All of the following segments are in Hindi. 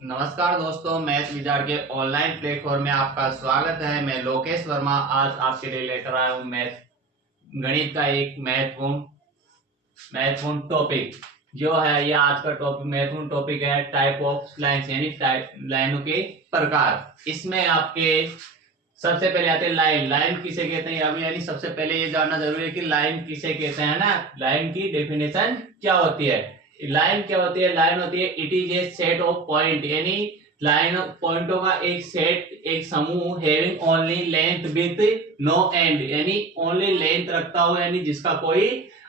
नमस्कार दोस्तों, मैथ विजार्ड के ऑनलाइन प्लेटफॉर्म में आपका स्वागत है। मैं लोकेश वर्मा आज आपके लिए लेकर आया हूँ गणित का एक महत्वपूर्ण टॉपिक जो है। ये आज का महत्वपूर्ण टॉपिक है टाइप ऑफ लाइन्स, यानी लाइनों के प्रकार। इसमें आपके सबसे पहले आते हैं लाइन किसे कहते हैं। अब यानी सबसे पहले ये जानना जरूरी है कि लाइन किसे कहते हैं ना। लाइन की डेफिनेशन क्या होती है। लाइन क्या होती है? लाइन होती है it is a set of point, यानी लाइन पॉइंटों का एक सेट, एक समूह having only length with no end, यानी ओनली लेंथ रखता हो, यानी जिसका कोई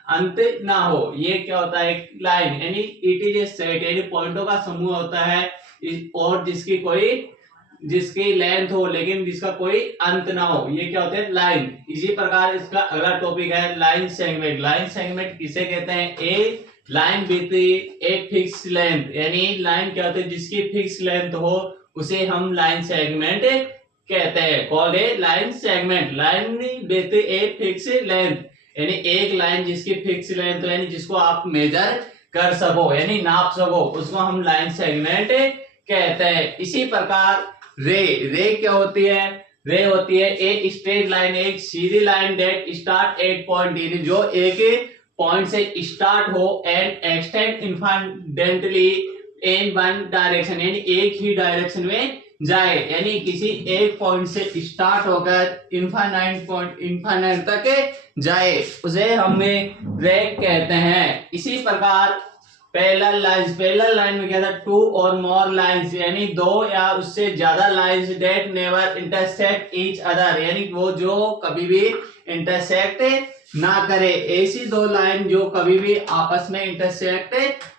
अंत ना हो। ये क्या होता है? एक लाइन यानी इट इज ए सेट, यानी पॉइंटों का समूह होता है और जिसकी लेंथ हो लेकिन जिसका कोई अंत ना हो। ये क्या होते हैं? लाइन। इसी प्रकार इसका अगला टॉपिक है लाइन सेगमेंट। लाइन सेगमेंट किसे कहते हैं? A line with a fix length, यानी लाइन क्या होती है? जिसकी फिक्स लेंथ हो उसे हम लाइन सेगमेंट कहते हैं। Called a line segment. Line with a fix length, यानी एक लाइन जिसकी फिक्स लेंथ हो, यानी जिसको आप मेजर कर सको, यानी नाप सको, उसको हम लाइन सेगमेंट कहते हैं। इसी प्रकार रे क्या होती है? रे होती है ए स्ट्रेट लाइन, एक सीधी line that start at point, जो एक पॉइंट से स्टार्ट हो and extend infinitely in one direction, यानी एक ही डायरेक्शन में जाए, यानी किसी एक पॉइंट से स्टार्ट होकर इनफाइनाइट तक जाए, उसे हमें रे कहते हैं। इसी प्रकार पैरेलल लाइन में क्या था? टू और मोर लाइंस, यानी दो या उससे ज्यादा lines that never intersect each other, यानी वो जो कभी भी इंटरसेक्ट ना करे। ऐसी दो लाइन जो कभी भी आपस में इंटरसेक्ट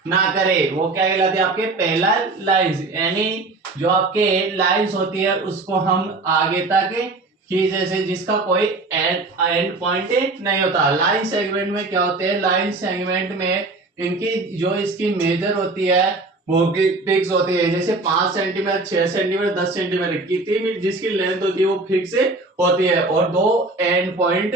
ना करे, वो क्या कहलाते हैं? आपके पैरेलल लाइंस, यानी जो आपके लाइंस होती है उसको हम आगे तक खींचे से जिसका कोई एंड पॉइंट नहीं होता। लाइन सेगमेंट में क्या होते हैं? लाइन सेगमेंट में इनकी जो इसकी मेजर होती है वो फिक्स होती है, जैसे 5 सेंटीमीटर, 6 सेंटीमीटर, 10 सेंटीमीटर, कितनी भी जिसकी लेंथ होती है वो फिक्स होती है, और दो एंड पॉइंट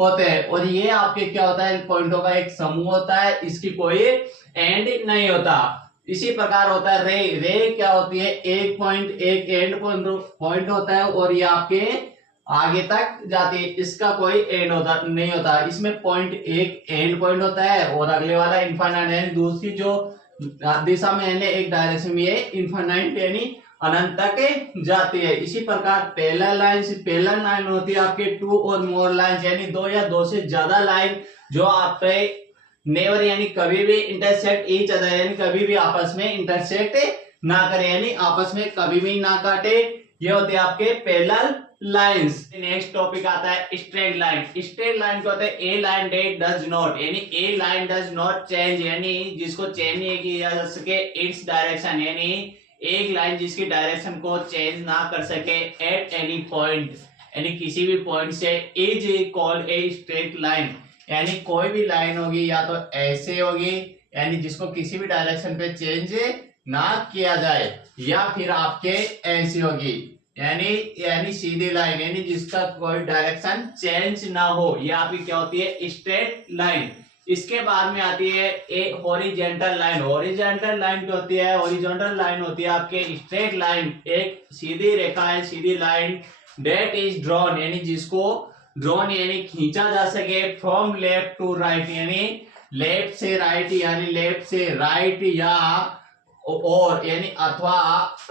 होते हैं। और ये आपके क्या होता है? पॉइंटों का एक समूह होता है, इसकी कोई एंड नहीं होता। इसी प्रकार होता है रे क्या होती है? एक पॉइंट, एक एंड पॉइंट होता है और ये आपके आगे तक जाती है, इसका कोई एंड नहीं होता। इसमें पॉइंट एक एंड पॉइंट होता है और अगले वाला इनफाइनाइट, यानी दूसरी जो दिशा में है एक डायरेक्शन में ये इनफाइनाइट यानी अनंत तक जाती है। इसी प्रकार पैरेलल लाइन होती है आपके टू और मोर लाइन, यानी दो या दो से ज्यादा लाइन जो आप पे नेवर, यानी कभी भी इंटरसेक्ट ईच अदर, यानी कभी भी आपस में इंटरसेक्ट ना करे, यानी आपस में कभी भी ना काटे। ये होते हैं आपके पैरेलल लाइंस। नेक्स्ट टॉपिक आता है स्ट्रेट लाइन। स्ट्रेट लाइन क्या होता है? A line date does not, यानी ए लाइन डज नॉट चेंज, यानी जिसको चेंज नहीं किया जा सके इट्स डायरेक्शन, यानी एक लाइन जिसकी डायरेक्शन को चेंज ना कर सके एट एनी पॉइंट, यानी किसी भी पॉइंट से, is called a straight line. यानी कोई भी लाइन होगी या तो ऐसे होगी, यानी जिसको किसी भी डायरेक्शन पे चेंज ना किया जाए, या फिर आपके ऐसी होगी, यानी सीधी लाइन, यानी जिसका कोई डायरेक्शन चेंज ना हो, ये आपकी क्या होती है? Straight line. इसके बाद में आती है ए हॉरिजॉन्टल लाइन। हॉरिजॉन्टल लाइन क्या होती है? हॉरिजॉन्टल लाइन होती है आपके स्ट्रेट लाइन, एक सीधी रेखा है, सीधी लाइन डेट इज ड्रॉन, यानी जिसको ड्रॉन यानी खींचा जा सके फ्रॉम लेफ्ट टू राइट, यानी लेफ्ट से राइट, यानी लेफ्ट से राइट या और यानी अथवा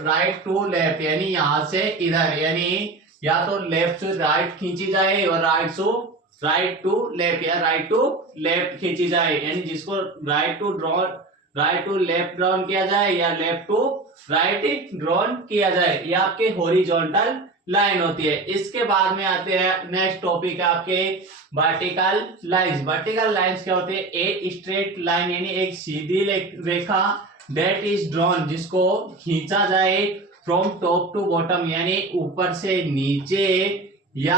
राइट टू लेफ्ट, यानी यहां से इधर, यानी या तो लेफ्ट से राइट खींची जाए और राइट टू लेफ्ट या राइट टू लेफ्ट खींची जाए, यानी जिसको राइट टू लेफ्ट ड्रॉन किया जाए या लेफ्ट टू राइट ड्रॉन किया जाए, ये आपके हॉरिजॉन्टल लाइन होती है। इसके बाद में आते हैं नेक्स्ट टॉपिक है आपके वर्टिकल लाइंस। वर्टिकल लाइंस क्या होते हैं? ए स्ट्रेट लाइन, यानी एक सीधी रेखा डेट इज ड्रॉन, जिसको खींचा जाए फ्रॉम टॉप टू बॉटम, यानी ऊपर से नीचे या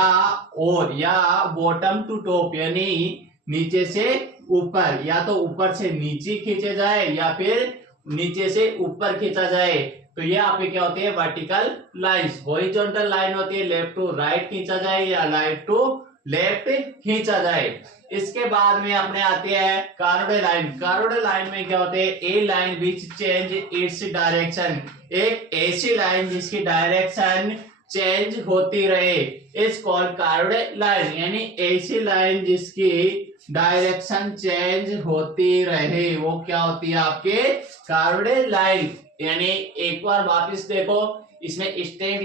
बॉटम टू टॉप, यानी नीचे से ऊपर, या तो ऊपर से नीचे खींचे जाए या फिर नीचे से ऊपर खींचा जाए। तो ये आपके क्या होती है? Vertical lines. हॉरिजॉन्टल लाइन होती है लेफ्ट टू राइट खींचा जाए या राइट टू लेफ्ट खींचा जाए। इसके बाद में अपने आती है कार्बोडे लाइन। कार्बोडे लाइन में क्या होते हैं, a line which change its direction, एक ऐसी लाइन जिसकी डायरेक्शन चेंज होती रहे, इस कॉल्ड कार्बोडे लाइन, यानी ऐसी लाइन जिसकी डायरेक्शन चेंज होती रहे वो क्या होती है आपके कार्बोडे लाइन। यानी एक बार वापस देखो, इसमें स्ट्रेट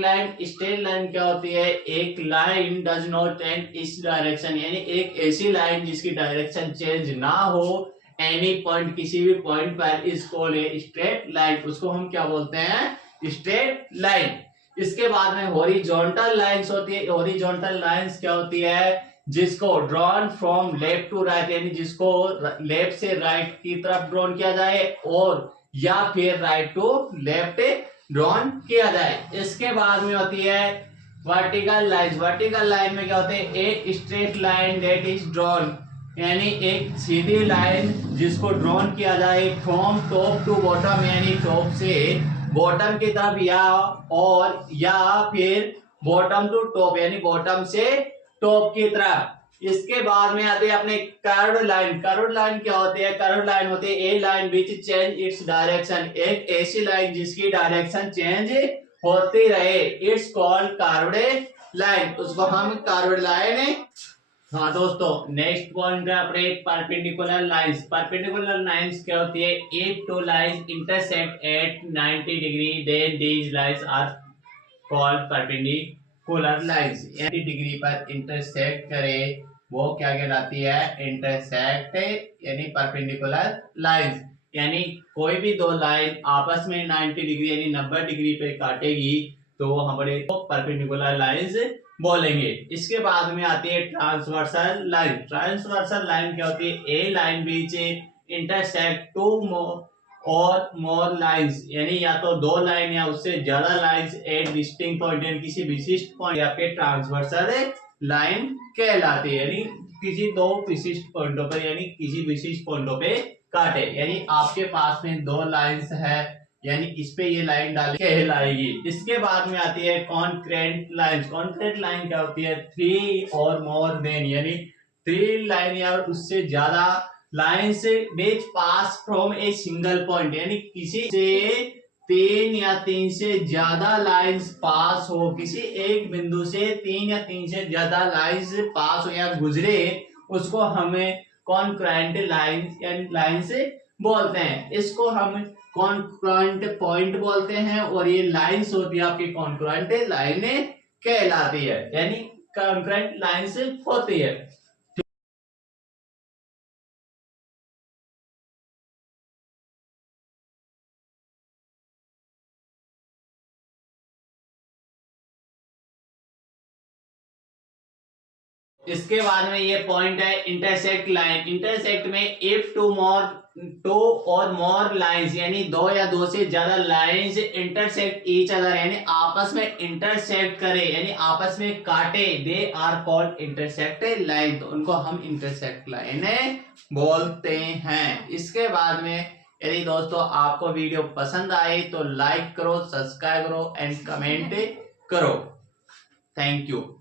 लाइन क्या होती है, एक लाइन डज नॉट चेंज इस डायरेक्शन, यानी एक ऐसी लाइन जिसकी डायरेक्शन चेंज ना हो एनी पॉइंट, किसी भी पॉइंट पर, इसको स्ट्रेट लाइन, उसको हम क्या बोलते हैं स्ट्रेट लाइन। इसके बाद में हॉरिजॉन्टल लाइंस होती है। हॉरिजॉन्टल लाइंस क्या होती है, जिसको drawn from left to right, यानी जिसको लेफ्ट से राइट की तरफ ड्रॉन किया जाए और या फिर राइट टू लेफ्ट ड्रॉन किया जाए। इसके बाद में होती है वर्टिकल लाइन। वर्टिकल लाइन में क्या होते हैं, ए straight line that is drawn, यानी एक सीधी लाइन जिसको ड्रॉन किया जाए फ्रॉम टॉप टू बॉटम, यानी टॉप से बॉटम की तरफ या फिर बॉटम टू टॉप, यानी बॉटम से टॉप की तरफ। इसके बाद में आते हैं अपने कर्व्ड लाइन। कर्व्ड लाइन क्या होती है, कर्व्ड लाइन होती है a line which change its direction, एक ऐसी लाइन जिसकी डायरेक्शन चेंज होती रहे, इट्स कॉल्ड कर्व्ड लाइन, उसको हम कर्व्ड लाइन। हाँ दोस्तों, नेक्स्ट पॉइंट है अपने परपेंडिकुलर लाइंस। परपेंडिकुलर लाइंस क्या होती है, if two lines intersect at 90 degree then these lines are called perpendicular lines. 90 degree पर इंटरसेक्ट करे वो क्या कहलाती है, इंटरसेक्ट, यानी परपेंडिकुलर लाइंस। यानी कोई भी दो लाइन आपस में 90 डिग्री यानी 90 डिग्री पे काटेगी तो हमारे को परपेंडिकुलर लाइंस बोलेंगे। इसके बाद में आती है ट्रांसवर्सल लाइन। ट्रांसवर्सल लाइन क्या होती है, a line beach intersect to और मोर लाइंस, यानी या तो दो लाइन या उससे ज्यादा लाइंस एट डिस्टिंक्ट पॉइंट, यानी किसी विशिष्ट पॉइंट या फिर ट्रांसवर्सल लाइन कहलाती है, यानी किसी दो विशिष्ट पॉइंटों पर, यानी किसी विशिष्ट पॉइंटों पे काटे। यानी आपके पास में दो लाइंस है, यानी इस पे ये लाइन डाली कहलाएगी। इसके बाद में आती है कॉन्क्रेंट लाइन। कॉन्क्रेंट लाइन क्या होती है, थ्री और मोर देन, यानी 3 लाइन या उससे ज्यादा लाइन से बीच पास फ्रॉम ए सिंगल पॉइंट, यानी किसी से 3 या 3 से ज्यादा लाइंस पास हो, किसी एक बिंदु से 3 या 3 से ज्यादा लाइंस पास हो या गुजरे, उसको हमें कॉन्क्रेंट लाइंस यानी लाइंस बोलते हैं। इसको हम कॉन्क्रेंट पॉइंट बोलते हैं और ये लाइंस होती है आपकी कॉन्क्रेंट लाइनें कहलाती है, यानी कॉन्क्रेंट लाइंस होती है। इसके बाद में ये पॉइंट है इंटरसेक्ट लाइन। इंटरसेक्ट में इफ टू और मोर लाइंस, यानी दो या दो से ज्यादा लाइंस इंटरसेक्ट ईच अदर, यानी आपस में इंटरसेक्ट करे, यानी आपस में काटे, they are called intersect line, तो उनको हम इंटरसेक्ट लाइन बोलते हैं। इसके बाद में यदि दोस्तों आपको वीडियो पसंद आए तो लाइक करो, सब्सक्राइब करो एंड कमेंट करो। Thank you.